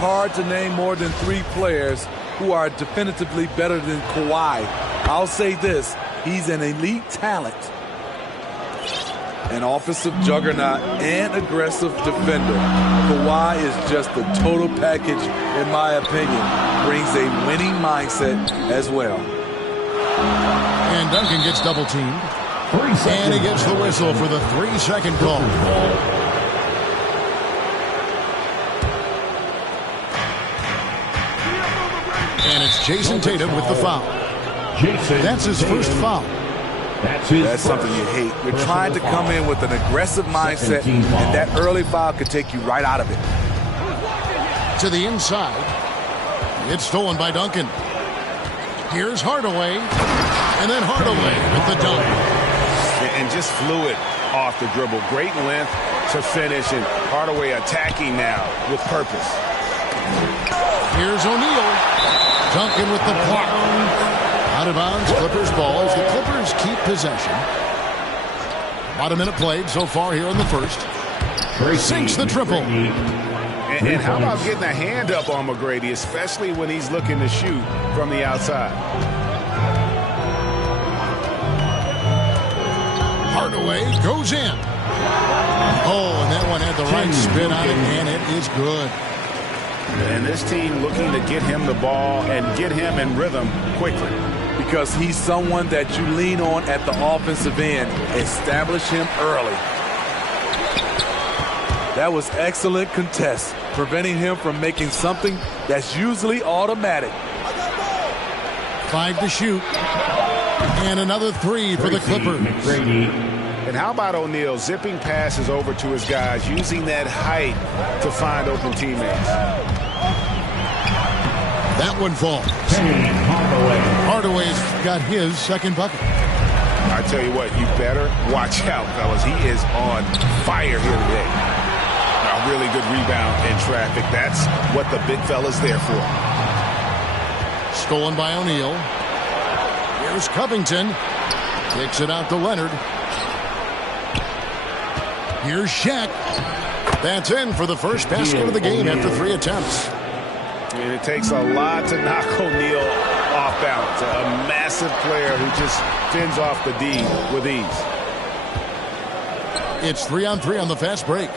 hard to name more than 3 players who are definitively better than Kawhi. I'll say this, he's an elite talent, an offensive juggernaut, and aggressive defender. Kawhi is just the total package, in my opinion. Brings a winning mindset as well. And Duncan gets double teamed. And he gets the whistle for the 3-second call. And it's Jason Tatum with the foul. That's his first foul. That's something you hate. You're trying to come in with an aggressive mindset, and that early foul could take you right out of it. To the inside. It's stolen by Duncan. Here's Hardaway. And then Hardaway with the dunk. And just fluid off the dribble. Great length to finish, and Hardaway attacking now with purpose. Here's O'Neal. Duncan with the block. Out of bounds, Clippers ball as the Clippers keep possession. About a minute played so far here in the first. Sinks the triple. And how about getting a hand up on McGrady, especially when he's looking to shoot from the outside. Hardaway goes in. Oh, and that one had the right spin on it, and it is good. And this team looking to get him the ball and get him in rhythm quickly. Because he's someone that you lean on at the offensive end. Establish him early. That was excellent contest, preventing him from making something that's usually automatic. 5 to shoot. And another 3 for the Clippers. And how about O'Neal zipping passes over to his guys, using that height to find open teammates. That one falls. Hardaway's got his second bucket. I tell you what, you better watch out, fellas. He is on fire here today. A really good rebound in traffic. That's what the big fella's there for. Stolen by O'Neal. Here's Covington. Kicks it out to Leonard. Here's Shaq. That's in for the first basket of the game after 3 attempts. And it takes a lot to knock O'Neal off balance. A massive player who just fins off the D with ease. It's 3-on-3 on the fast break.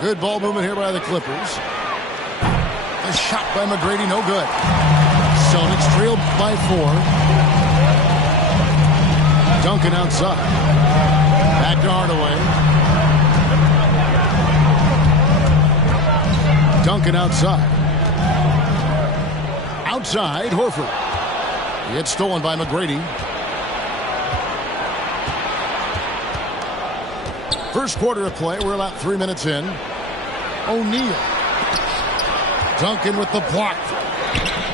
Good ball movement here by the Clippers. A shot by McGrady, no good. Celtics trailed by 4. Duncan outside. Back to Hardaway. Duncan outside. Outside, Horford. It's stolen by McGrady. First quarter of play. We're about 3 minutes in. O'Neal. Duncan with the block.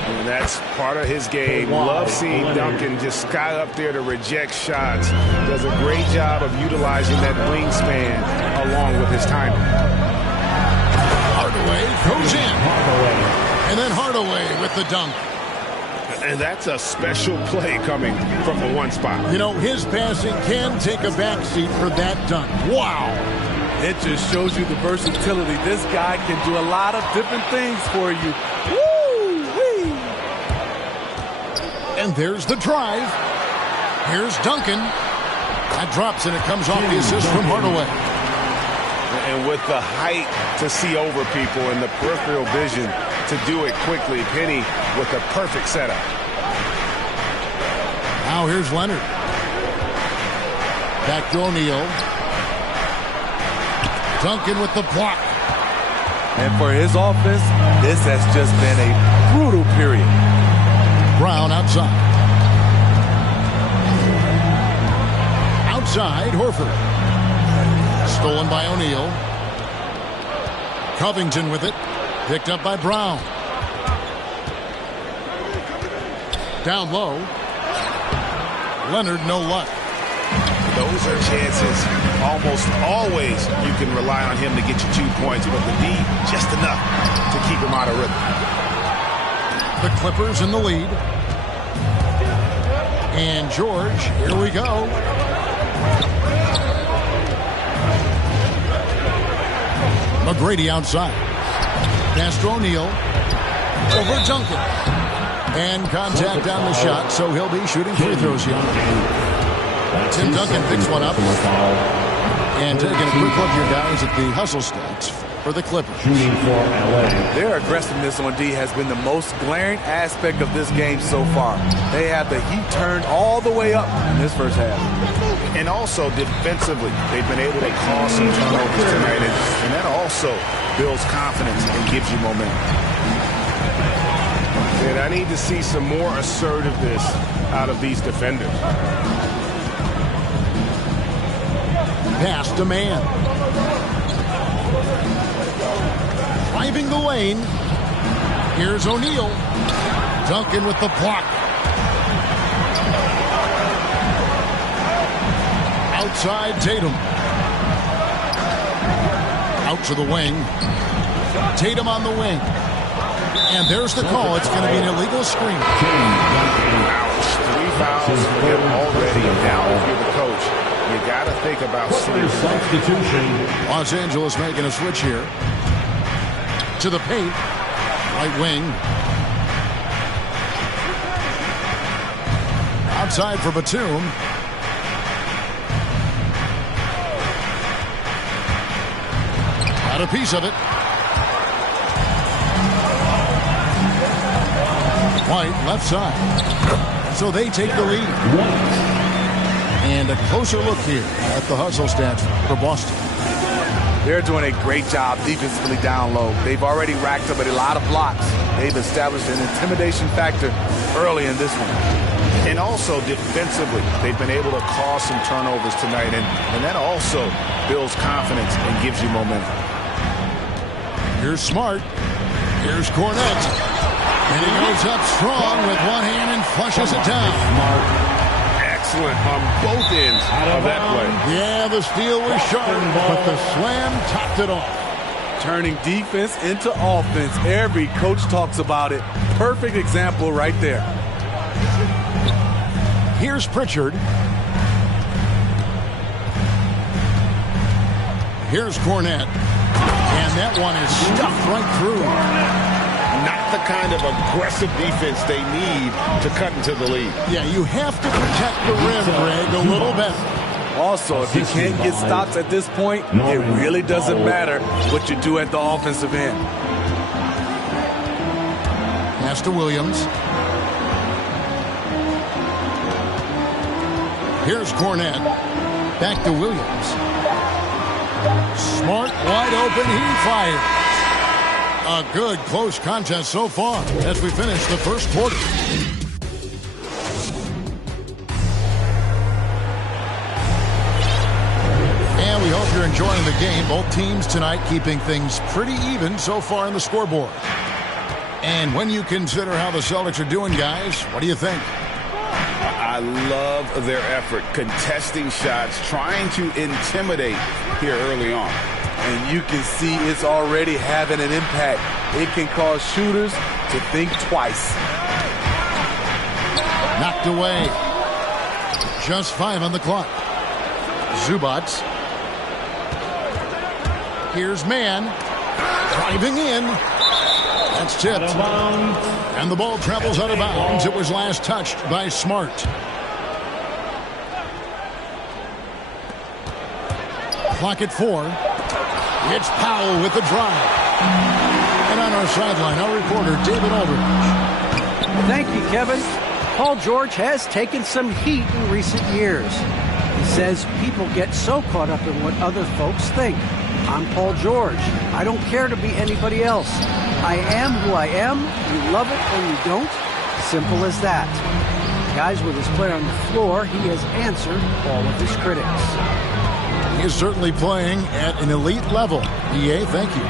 And that's part of his game. Love seeing Duncan just sky up there to reject shots. Does a great job of utilizing that wingspan along with his timing. Hardaway goes in. And then Hardaway with the dunk. And that's a special play coming from the one spot. You know, his passing can take a backseat for that dunk. Wow. It just shows you the versatility. This guy can do a lot of different things for you. Woo-wee. And there's the drive. Here's Duncan. That drops and it comes off the assist from Hardaway. And with the height to see over people and the peripheral vision to do it quickly, Penny with the perfect setup. Now here's Leonard. Back to O'Neal. Duncan with the block. And for his offense, this has just been a brutal period. Brown outside. Outside, Horford. Stolen by O'Neal. Covington with it. Picked up by Brown. Down low. Leonard, no luck. Those are chances almost always you can rely on him to get you 2 points, but the D just enough to keep him out of rhythm. The Clippers in the lead. And George, here we go. McGrady outside. Pass to O'Neal. Over Duncan. And contact on the shot, so he'll be shooting free throws here. Tim Duncan picks one up. And taking a quick look here, guys, at the hustle stats for the Clippers. Their aggressiveness on D has been the most glaring aspect of this game so far. They have the heat turned all the way up in this first half. And also defensively, they've been able to cause some turnovers tonight, and that also builds confidence and gives you momentum. And I need to see some more assertiveness out of these defenders. Pass to man. Driving the lane. Here's O'Neal. Duncan with the block. Outside Tatum. Out to the wing. Tatum on the wing. And there's the call. It's going to be an illegal screen. Ouch. 3 fouls for him already. Now if you're the coach, you got to think about substitution. Los Angeles making a switch here. To the paint. Right wing. Outside for Batum. Got a piece of it. White, left side. So they take the lead. And a closer look here at the hustle stats for Boston. They're doing a great job defensively down low. They've already racked up a lot of blocks. They've established an intimidation factor early in this one. And also defensively, they've been able to cause some turnovers tonight, and that also builds confidence and gives you momentum. Here's Smart. Here's Cornette. And he goes up strong with one hand and flushes it down. Excellent on both ends of that play. Yeah, the steal was sharp, but the slam topped it off. Turning defense into offense. Every coach talks about it. Perfect example right there. Here's Pritchard. Here's Cornette. And that one is stuffed right through. Not the kind of aggressive defense they need to cut into the lead. Yeah, you have to protect the rim, Greg, a little better. Also, if you can't get stops at this point, it really doesn't matter what you do at the offensive end. Pass to Williams. Here's Cornette. Back to Williams. Smart, wide open, he fires. A good close contest so far as we finish the first quarter. And we hope you're enjoying the game. Both teams tonight keeping things pretty even so far in the scoreboard. And when you consider how the Celtics are doing, guys, what do you think? I love their effort, contesting shots, trying to intimidate here early on. And you can see it's already having an impact. It can cause shooters to think twice. Knocked away. Just 5 on the clock. Zubac. Here's Mann. Driving in. That's tipped. And the ball travels out of bounds. It was last touched by Smart. Clock at 4. It's Powell with the drive. And on our sideline, our reporter, David Aldridge. Thank you, Kevin. Paul George has taken some heat in recent years. He says people get so caught up in what other folks think. I'm Paul George. I don't care to be anybody else. I am who I am. You love it or you don't. Simple as that. Guys, with his play on the floor, he has answered all of his critics. He is certainly playing at an elite level. EA, thank you.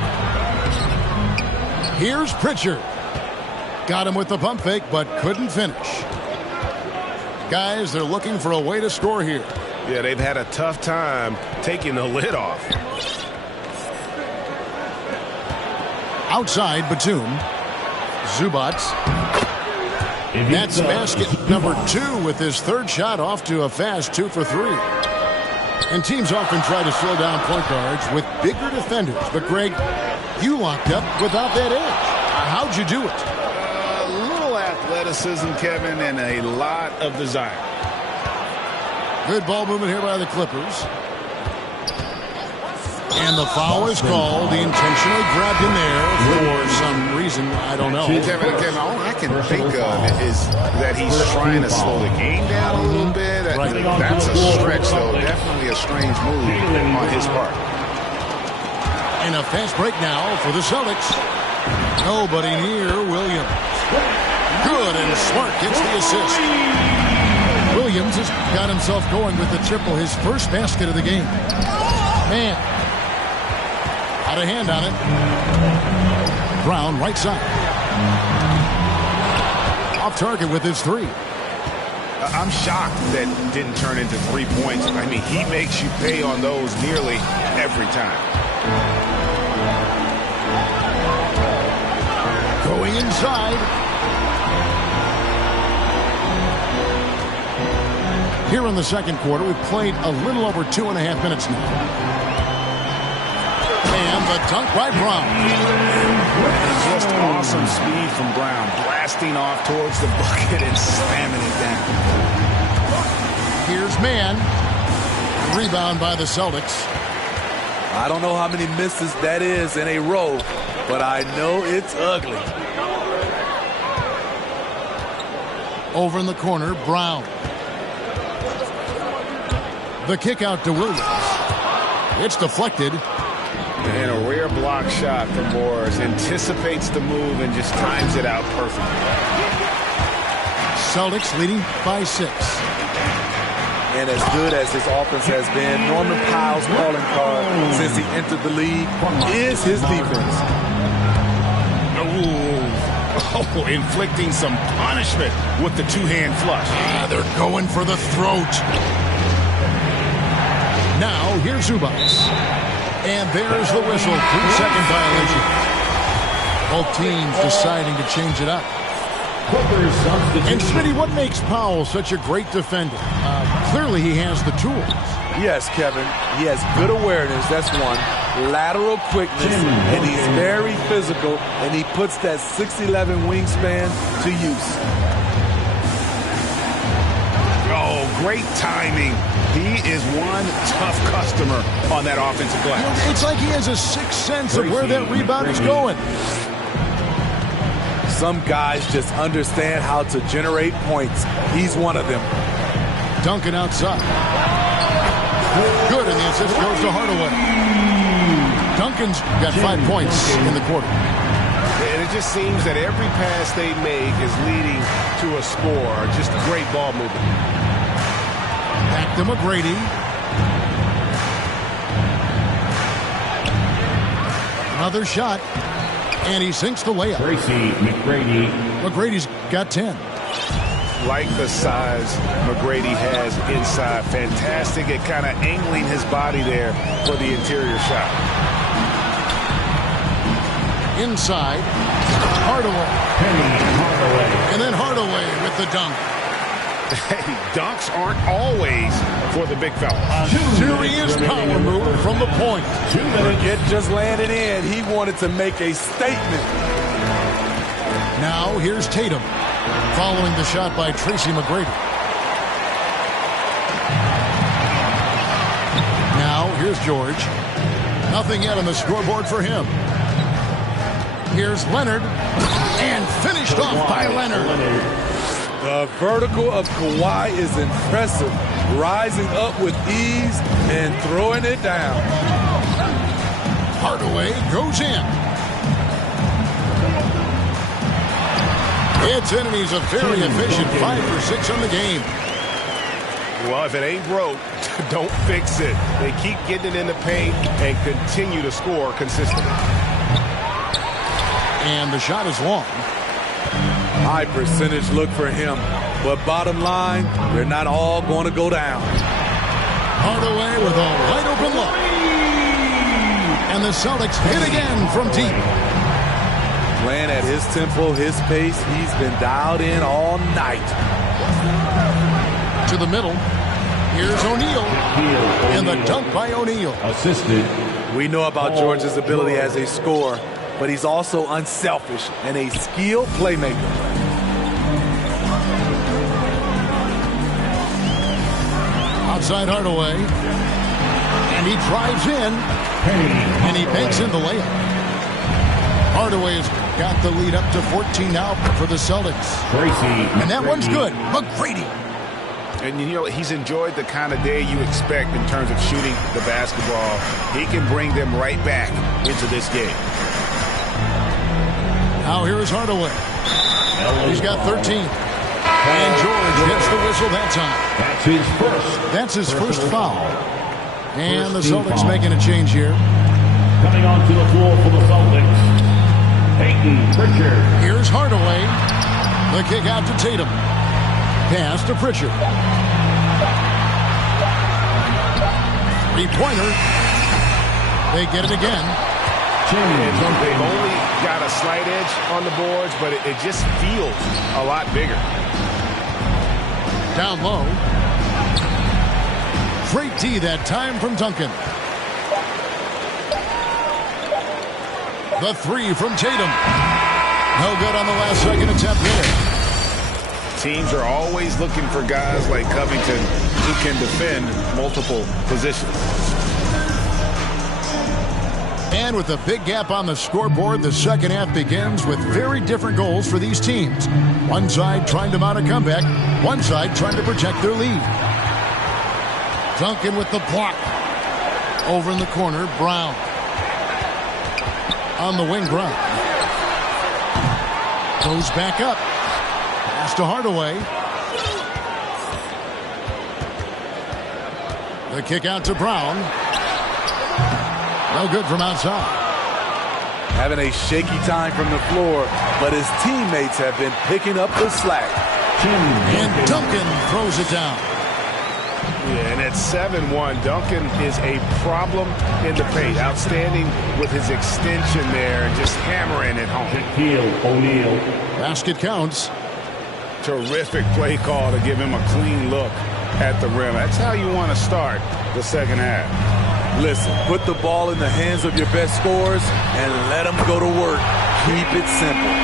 Here's Pritchard. Got him with the pump fake, but couldn't finish. Guys, they're looking for a way to score here. Yeah, they've had a tough time taking the lid off. Outside, Batum. Zubac. That's basket number 2 with his third shot off to a fast 2 for 3. And teams often try to slow down point guards with bigger defenders. But, Greg, you locked up without that edge. How'd you do it? A little athleticism, Kevin, and a lot of desire. Good ball movement here by the Clippers. And the foul is called. He intentionally grabbed him there for some reason. I don't know. Kevin, all I can think of is that he's trying to slow the game down a little bit. That's a stretch, though. Definitely a strange move on his part. And a fast break now for the Celtics. Nobody near Williams. Good, and Smart gets the assist. Williams has got himself going with the triple, his first basket of the game. Man. Out of hand on it. Brown, right side. Off target with his three. I'm shocked that didn't turn into 3 points. I mean, he makes you pay on those nearly every time. Going inside. Here in the second quarter, we've played a little over 2.5 minutes now. And the dunk by Brown. Just awesome speed from Brown. Blasting off towards the bucket and slamming it down. Here's Mann. Rebound by the Celtics. I don't know how many misses that is in a row, but I know it's ugly. Over in the corner, Brown. The kick out to Williams. It's deflected. And a rare block shot from Morris. Anticipates the move and just times it out perfectly. Celtics leading by 6. And as good as his offense has been, Norman Powell's calling card since he entered the league is his defense. Oh, inflicting some punishment with the two-hand flush. They're going for the throat. Now, here's Zubats. And there's the whistle. 3-second violation. Both teams deciding to change it up. And Smitty, what makes Powell such a great defender? Clearly he has the tools. Yes, Kevin. He has good awareness. That's one. Lateral quickness. And he's very physical. And he puts that 6'11" wingspan to use. Oh, great timing. He is one tough customer on that offensive glass. It's like he has a sixth sense of where that rebound is going. Some guys just understand how to generate points. He's one of them. Duncan outside. Good, and the assist goes to Hardaway. Duncan's got 5 points in the quarter. And it just seems that every pass they make is leading to a score. Just great ball movement. Back to McGrady. Another shot. And he sinks the layup. McGrady's got 10. Like the size McGrady has inside. Fantastic at kind of angling his body there for the interior shot. Inside. Hardaway. And then Hardaway with the dunk. Hey, dunks aren't always for the big fella. Serious power move from the point. It just landed in. He wanted to make a statement. Now here's Tatum, following the shot by Tracy McGrady. Now here's George. Nothing yet on the scoreboard for him. Here's Leonard, and finished off by Leonard. The vertical of Kawhi is impressive, rising up with ease and throwing it down. Hardaway goes in. It's in, and he's a very efficient 5 for 6 on the game. Well, if it ain't broke, don't fix it. They keep getting it in the paint and continue to score consistently. And the shot is long. High percentage look for him. But bottom line, they're not all going to go down. Hardaway with a wide open look. And the Celtics hit again from deep. Playing at his tempo, his pace, he's been dialed in all night. To the middle. Here's O'Neal. And the dunk by O'Neal. Assisted. We know about George's ability as a scorer, but he's also unselfish and a skilled playmaker. Outside Hardaway. And he drives in. And he banks in the layup. Hardaway's got the lead up to 14 now for the Celtics. And that one's good. McGrady. And, you know, he's enjoyed the kind of day you expect in terms of shooting the basketball. He can bring them right back into this game. Now here is Hardaway. He's got 13. And George gets the whistle that time. That's his first foul. And the Celtics making a change here. Coming onto the floor for the Celtics, Peyton Pritchard. Here's Hardaway. The kick out to Tatum. Pass to Pritchard. Three-pointer. They get it again. They've only got a slight edge on the boards, but it just feels a lot bigger. Down low. Great D that time from Duncan. The three from Tatum. No good on the last second attempt there. Teams are always looking for guys like Covington who can defend multiple positions. And with a big gap on the scoreboard, the second half begins with very different goals for these teams. One side trying to mount a comeback, one side trying to protect their lead. Duncan with the block. Over in the corner, Brown. On the wing, Brown. Goes back up. Pass to Hardaway. The kick out to Brown. No good from outside. Having a shaky time from the floor, but his teammates have been picking up the slack. And Duncan throws it down. Yeah, and at 7-1, Duncan is a problem in the paint. Outstanding with his extension there and just hammering it home. O'Neal. Basket counts. Terrific play call to give him a clean look at the rim. That's how you want to start the second half. Listen, put the ball in the hands of your best scorers and let them go to work. Keep it simple.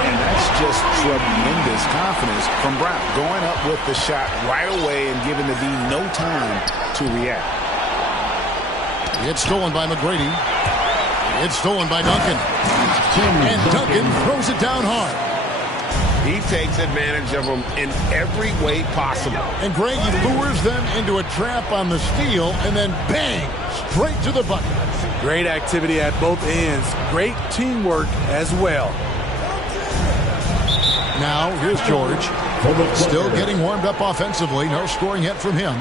And that's just tremendous confidence from Brown. Going up with the shot right away and giving the D no time to react. It's stolen by McGrady. It's stolen by Duncan. And Duncan throws it down hard. He takes advantage of them in every way possible. And Greg, he lures them into a trap on the steal and then bang, straight to the bucket. Great activity at both ends. Great teamwork as well. Now, here's George. Still getting warmed up offensively. No scoring yet from him.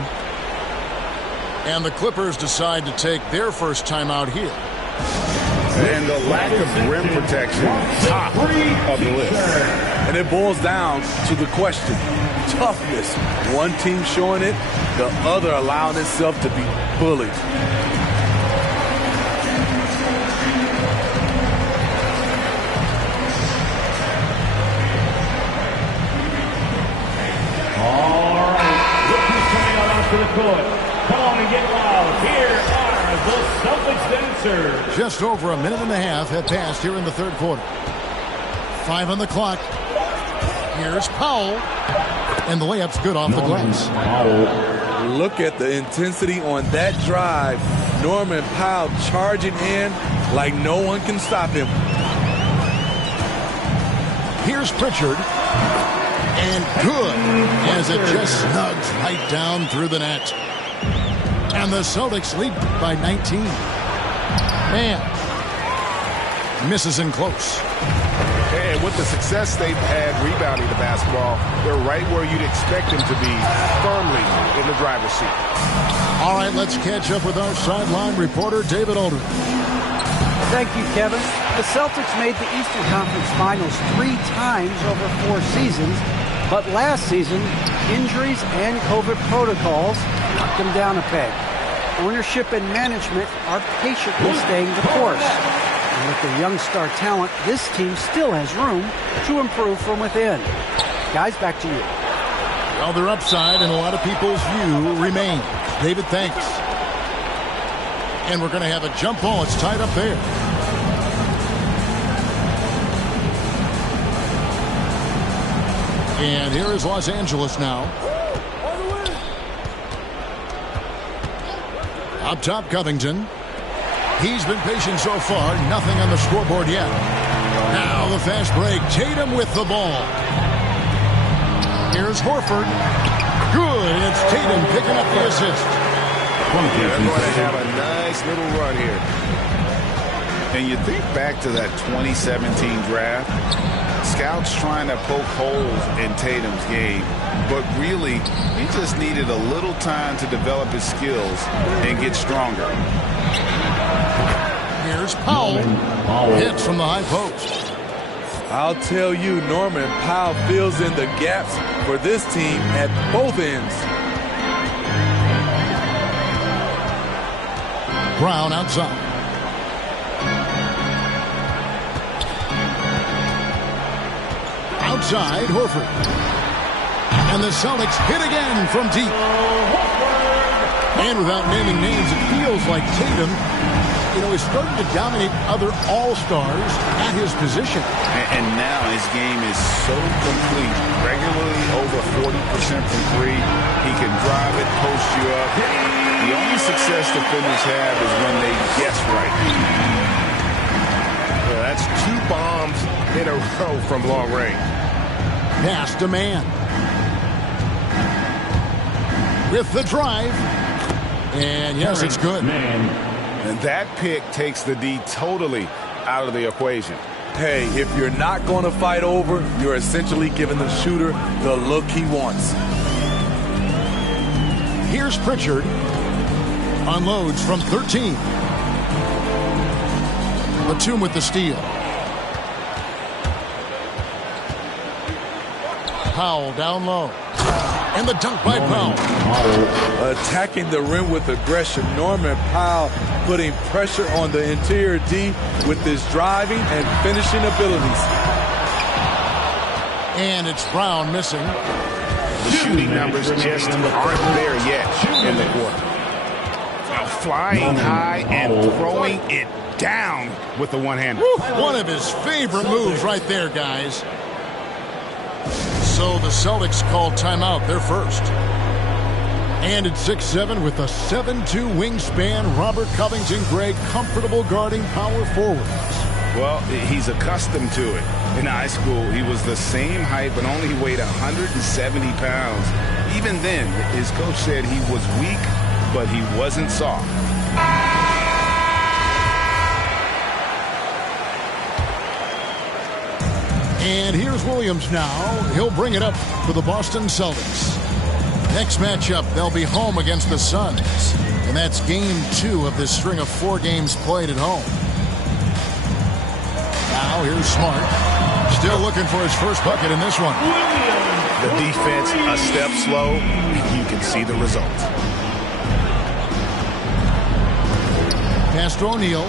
And the Clippers decide to take their first timeout here. And the lack of rim protection, top of the list. And it boils down to the question, toughness. One team showing it, the other allowing itself to be bullied. All right. Look who's coming out onto the court. Come on and get loud. Here are the Celtics dancers. Just over a minute and a half have passed here in the third quarter. 5 on the clock. Here's Powell. And the layup's good off the glass. Look at the intensity on that drive. Norman Powell charging in like no one can stop him. Here's Pritchard. And good, as it just snugs right down through the net. And the Celtics lead by 19. Man, misses in close. And with the success they've had rebounding the basketball, they're right where you'd expect them to be, firmly in the driver's seat. All right, let's catch up with our sideline reporter, David Aldridge. Thank you, Kevin. The Celtics made the Eastern Conference Finals 3 times over 4 seasons, but last season, injuries and COVID protocols knocked them down a peg. Ownership and management are patiently staying the course. And with the young star talent, this team still has room to improve from within. Guys, back to you. Well, their upside in a lot of people's view remains. David, thanks. And we're going to have a jump ball. It's tied up there. And here is Los Angeles now. Up top, Covington. He's been patient so far. Nothing on the scoreboard yet. Now the fast break. Tatum with the ball. Here's Horford. Good. And it's Tatum picking up the assist. They're going to have a nice little run here. And you think back to that 2017 draft, scouts trying to poke holes in Tatum's game, but really, he just needed a little time to develop his skills and get stronger. Here's Powell. Hits from the high post. I'll tell you, Norman Powell fills in the gaps for this team at both ends. Brown outside. Outside, Horford. And the Celtics hit again from deep. And without naming names, it feels like Tatum, is starting to dominate other all-stars at his position. And now his game is so complete. Regularly over 40% from three. He can drive it, post you up. The only success defenders have is when they guess right. Yeah, that's 2 bombs in a row from long range. Pass to man. With the drive. And yes, it's good. And that pick takes the D totally out of the equation. Hey, if you're not going to fight over, you're essentially giving the shooter the look he wants. Here's Pritchard. Unloads from 13. Batum with the steal. Powell down low. And the dunk by Powell. Attacking the rim with aggression. Norman Powell putting pressure on the interior D with his driving and finishing abilities. And it's Brown missing. The shooting numbers just aren't there yet in the quarter. Flying high and throwing it down with the one-hander. One of his favorite moves right there, guys. So the Celtics call timeout, their first. And at 6'7" with a 7'2" wingspan, Robert Covington, Gray, comfortable guarding power forwards. Well, he's accustomed to it. In high school, he was the same height, but only weighed 170 pounds. Even then, his coach said he was weak, but he wasn't soft. And here's Williams now. He'll bring it up for the Boston Celtics. Next matchup, they'll be home against the Suns. And that's game 2 of this string of 4 games played at home. Now here's Smart. Still looking for his first bucket in this one. The defense a step slow, and you can see the result. Pass to O'Neal.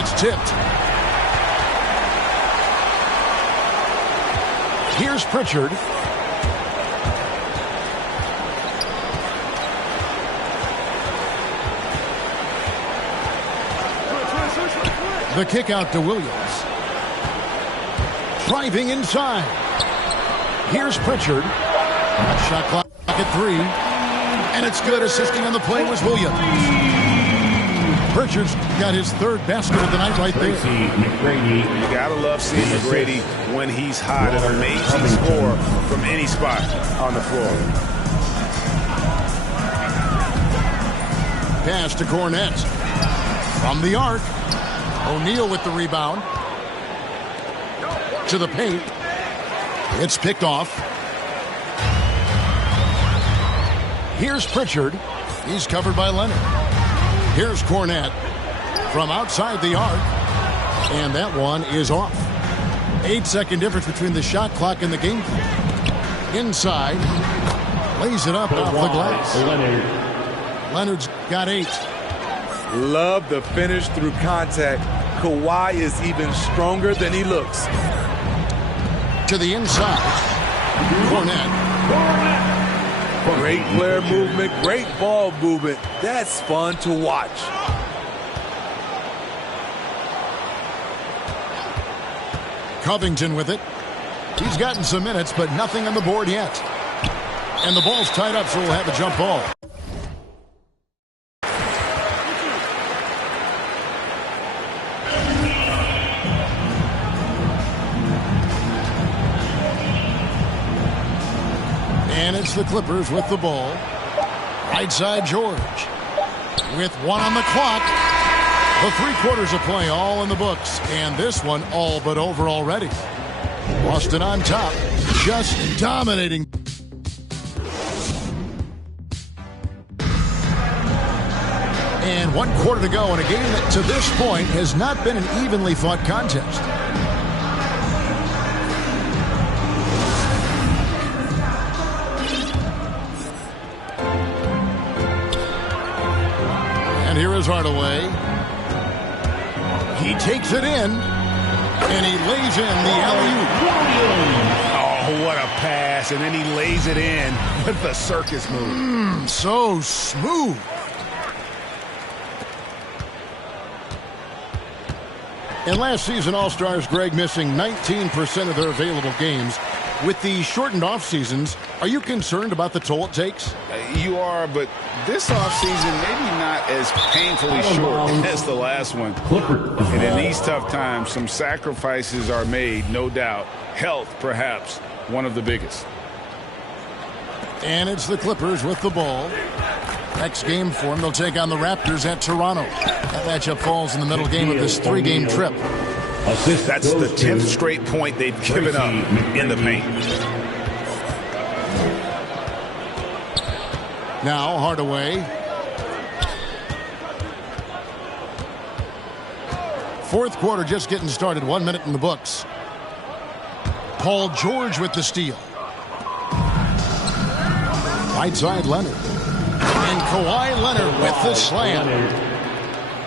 It's tipped. Here's Pritchard. The kick out to Williams. Driving inside. Here's Pritchard. Shot clock at 3. And it's good. Assisting on the play was Williams. Pritchard's got his 3rd basket of the night right there. You gotta love seeing McGrady when he's hot. An amazing score from any spot on the floor. Pass to Cornette. From the arc. O'Neal with the rebound. To the paint. It's picked off. Here's Pritchard. He's covered by Leonard. Here's Cornette from outside the arc. And that one is off. 8-second difference between the shot clock and the game clock. Inside. Lays it up off the glass. Leonard's got 8. Love the finish through contact. Kawhi is even stronger than he looks. To the inside. Great player movement, great ball movement. That's fun to watch. Covington with it. He's gotten some minutes, but nothing on the board yet. And the ball's tied up, so we'll have a jump ball. And it's the Clippers with the ball. Right side, George. With one on the clock. The 3 quarters of play all in the books. And this one all but over already. Boston on top. Just dominating. And 1 quarter to go in a game that to this point has not been an evenly fought contest. Here is Hardaway. He takes it in, and he lays in the alley-oop. Oh, what a pass, and then he lays it in with the circus move. So smooth. And last season, All-Stars, Greg, missing 19% of their available games. With the shortened off seasons, are you concerned about the toll it takes? You are, but this offseason maybe not as painfully short as the last one. And in these tough times, some sacrifices are made, no doubt. Health, perhaps, one of the biggest. And it's the Clippers with the ball. Next game for them, they'll take on the Raptors at Toronto. That matchup falls in the middle game of this 3-game trip. That's the 10th straight point they've given up in the paint. Now Hardaway. Fourth quarter just getting started. 1 minute in the books. Paul George with the steal. Right side Leonard. And Kawhi Leonard with the slam.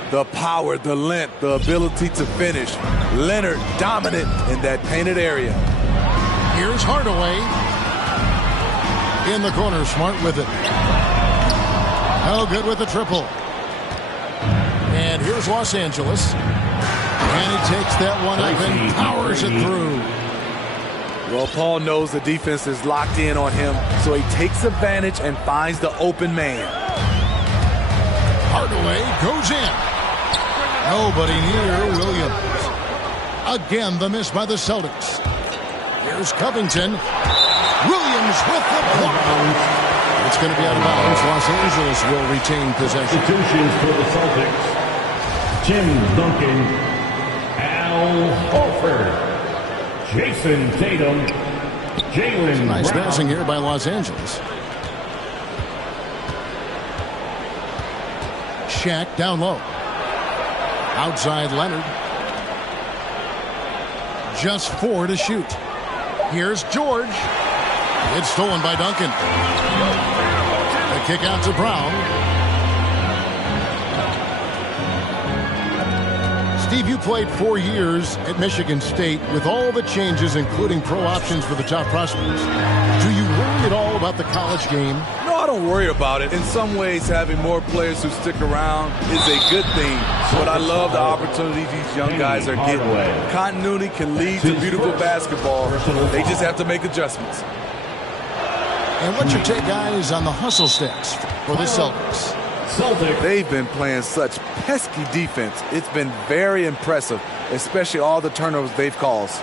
The power, the length, the ability to finish. Leonard dominant in that painted area. Here's Hardaway. In the corner, Smart with it. No good with the triple. And here's Los Angeles. And he takes that one up and powers it through. Well, Paul knows the defense is locked in on him, so he takes advantage and finds the open man. Hardaway goes in. Nobody near Williams. Again, the miss by the Celtics. Here's Covington. Williams with the block. It's going to be out of bounds. Los Angeles will retain possession. Substitutions for the Celtics. Tim Duncan, Al Horford, Jason Tatum, Jaylen Nice Brown. passing here by Los Angeles. Shaq down low. Outside Leonard. Just 4 to shoot. Here's George. It's stolen by Duncan. The kick out to Brown. Steve, you played 4 years at Michigan State with all the changes, including pro options for the top prospects. Do you worry at all about the college game? No, I don't worry about it. In some ways, having more players who stick around is a good thing. But I love the opportunity these young guys are getting. Continuity can lead to beautiful basketball. They just have to make adjustments. And what's your take, guys, on the hustle stats for the Celtics? They've been playing such pesky defense. It's been very impressive, especially all the turnovers they've caused.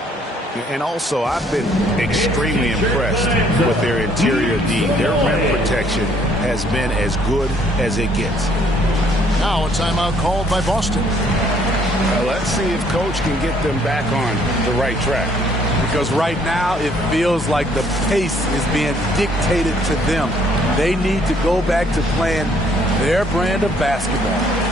And also, I've been extremely impressed with their interior D. Their rim protection has been as good as it gets. Now a timeout called by Boston. Let's see if Coach can get them back on the right track. Because right now it feels like the pace is being dictated to them. They need to go back to playing their brand of basketball.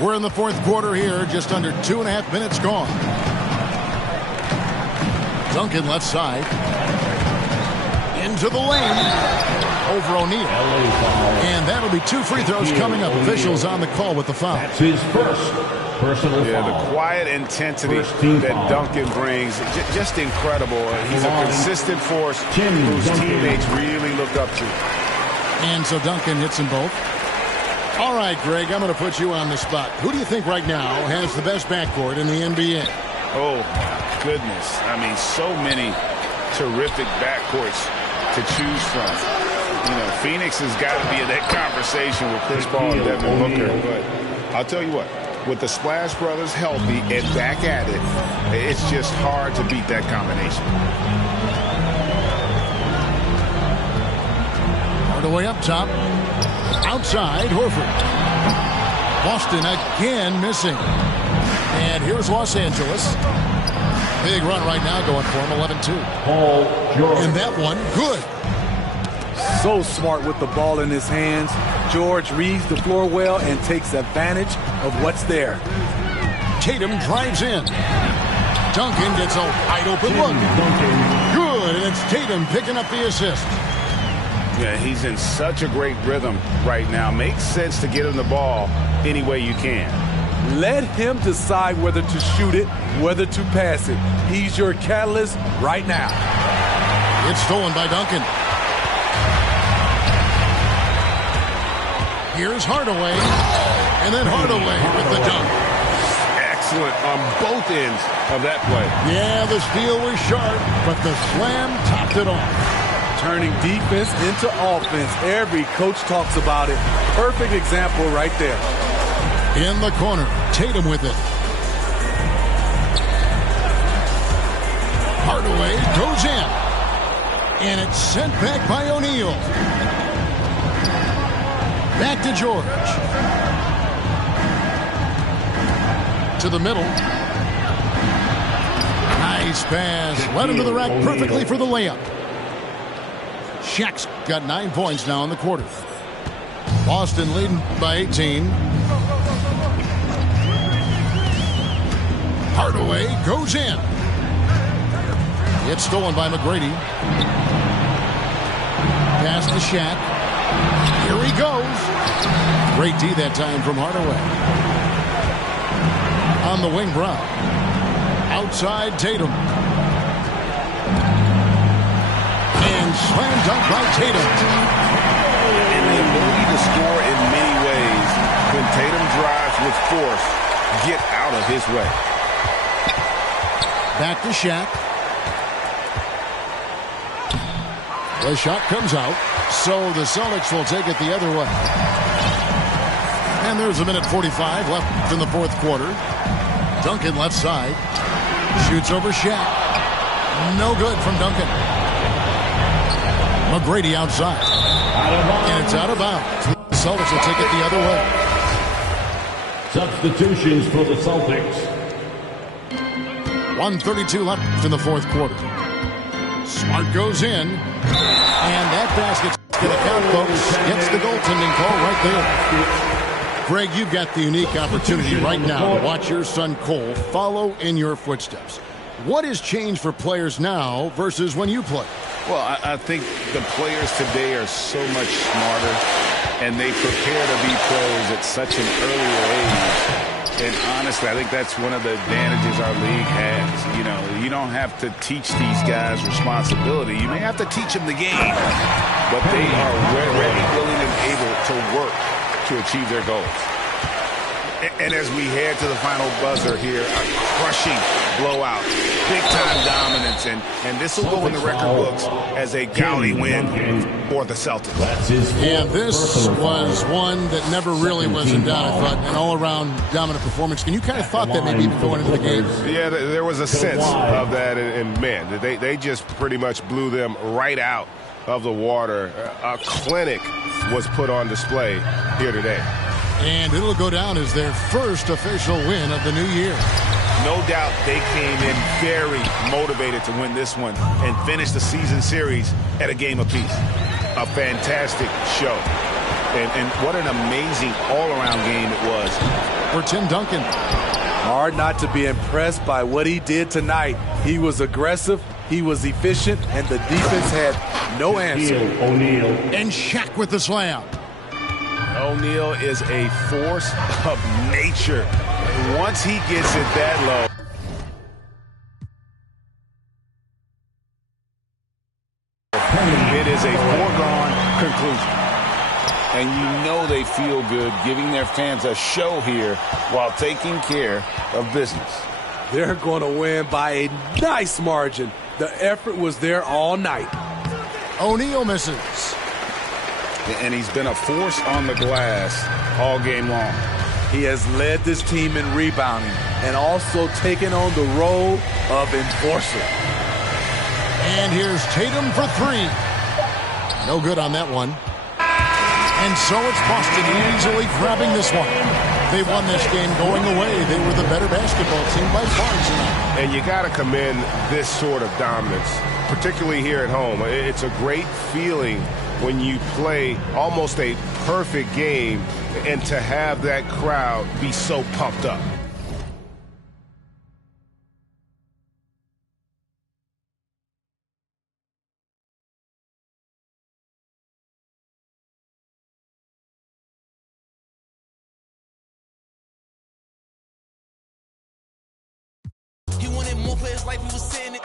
We're in the fourth quarter here, just under 2.5 minutes gone. Duncan left side. Into the lane. Over O'Neal. And that'll be 2 free throws coming up. Officials on the call with the foul. That's his first personal foul. The quiet intensity that Duncan brings, just incredible. He's a consistent force whose teammates really look up to. And so Duncan hits them both. All right, Greg, I'm going to put you on the spot. Who do you think right now has the best backcourt in the NBA? Oh, my goodness. I mean, so many terrific backcourts to choose from. You know, Phoenix has got to be in that conversation with Chris Paul and Devin Booker. But I'll tell you what, with the Splash Brothers healthy and back at it, it's just hard to beat that combination. Hardaway up top. Outside, Horford. Boston again missing. And here's Los Angeles. Big run right now going for him, 11-2. Paul George. And that one, good. So smart with the ball in his hands. George reads the floor well and takes advantage of what's there. Tatum drives in. Duncan gets a wide open look. Good, and it's Tatum picking up the assist. Yeah, he's in such a great rhythm right now. Makes sense to get him the ball any way you can. Let him decide whether to shoot it, whether to pass it. He's your catalyst right now. It's stolen by Duncan. Here's Hardaway. And then Hardaway with the dunk. Excellent on both ends of that play. Yeah, the steal was sharp, but the slam topped it off. Turning defense into offense. Every coach talks about it. Perfect example right there. In the corner, Tatum with it. Hardaway goes in. And it's sent back by O'Neal. Back to George. To the middle. Nice pass. Led him to the rack perfectly for the layup. Shaq's got 9 points now in the quarter. Boston leading by 18. Hardaway goes in. It's stolen by McGrady. Pass to Shaq. Here he goes. Great D that time from Hardaway. On the wing, Brown. Outside, Tatum. And slam dunk by Tatum. And the ability to score in many ways. When Tatum drives with force, get out of his way. Back to Shaq. The shot comes out, so the Celtics will take it the other way. And there's a minute 45 left in the fourth quarter. Duncan left side. Shoots over Shaq. No good from Duncan. McGrady outside. And it's out of bounds. The Celtics will take it the other way. Substitutions for the Celtics. 1:32 left in the fourth quarter. Smart goes in. And that basket's going to count, folks. Gets the goaltending call right there. Greg, you've got the unique opportunity right now to watch your son Cole follow in your footsteps. What has changed for players now versus when you played? Well, I think the players today are so much smarter, and they prepare to be pros at such an earlier age. And honestly, I think that's one of the advantages our league has. You know, you don't have to teach these guys responsibility. You may have to teach them the game, but they are ready, willing, and able to work to achieve their goals. And as we head to the final buzzer here, a crushing blowout, big-time dominance, and this will go in the record books as a gaudy win for the Celtics. And this was one that never really was in doubt, I thought, an all-around dominant performance. And you kind of thought that maybe even going into the game. Yeah, there was a sense of that, and man, they just pretty much blew them right out of the water. A clinic was put on display here today. And it'll go down as their first official win of the new year. No doubt they came in very motivated to win this one and finish the season series at a game apiece. A fantastic show. And what an amazing all-around game it was. For Tim Duncan. Hard not to be impressed by what he did tonight. He was aggressive, he was efficient, and the defense had no answer. O'Neal. And Shaq with the slam. O'Neal is a force of nature. Once he gets it that low. It is a foregone conclusion. And you know they feel good giving their fans a show here while taking care of business. They're going to win by a nice margin. The effort was there all night. O'Neal misses. And he's been a force on the glass all game long. He has led this team in rebounding and also taken on the role of enforcer. And here's Tatum for three. No good on that one. And so it's Boston easily grabbing this one. They won this game going away. They were the better basketball team by far tonight. And you got to commend this sort of dominance, particularly here at home. It's a great feeling when you play almost a perfect game and to have that crowd be so pumped up. He wanted more players like we was saying it.